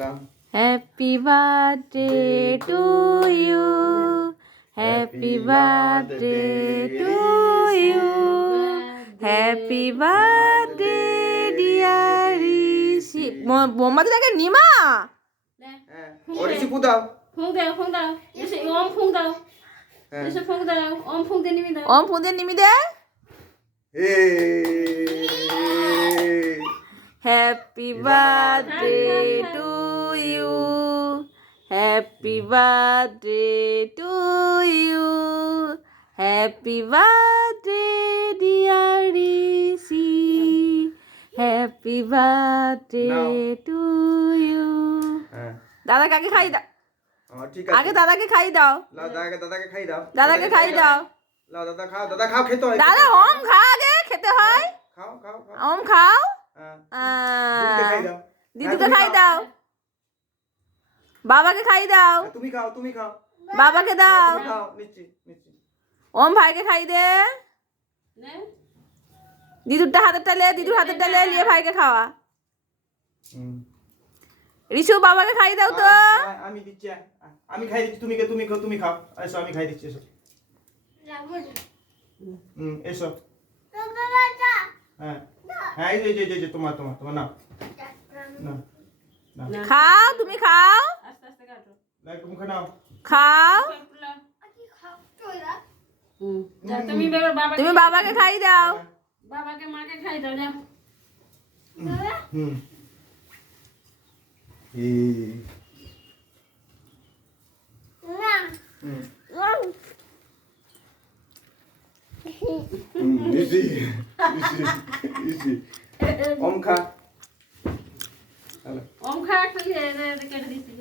লাও happy birthday to you, happy birthday to you, happy birthday dear Rishi. মোমবাতি দেখে নিমা হ্যাঁ ওরিসি পুদাও ফুঁক দাও ফুঁক দাও এসে ওম ফুঁক দাও এসে ফুঁক দাও ওম ফুঁক দিয়ে নিবি দাও ওম ফুঁদে নিমি দে। এ happy birthday to you, happy birthday to you, happy birthday dear Rishi, happy birthday to you. হ্যাঁ দাদাকে আগে খাই দাও, ঠিক আগে আছে দাদাকে খাই দাও, লাও দাদাকে খাই দাও দাদাকে খাই দাও। লাও দাদা খাও খেতে হয় দাদা ওম খা, আগে খেতে হয়। খাও খাও খাও ওম খাও। দিদিকে খাই দাও দিদুকে খাই দাও, বাবাকে খাই দাও, তুমি খাও বাবাকে দাও, তুমি খাও নিচ্ছি ওম ভাইকে খাই দে। নে দিদুরটা হাতেরটা লে, দিদুর হাতেরটা লে, লিয়ে ভাইকে খাওয়া। হুম রিশু বাবাকে খাই দাও তো। আমি দিচ্ছি আমি খাই দিচ্ছি তুমি খাও এসো আমি খাই দিচ্ছি এসো এসো হ্যাঁ হ্যাঁ এই যে তোমার না না খাও, তুমি খাও, আস্তে আস্তে কাটো লাইক মুখে নাও খাও। যা তুমি বেবার বাবা তুমি বাবাকে খাই দাও। বাবাকে মাকে খাই দাও যাও হুম ওম খা ওম খা একটা কেটে দিচ্ছি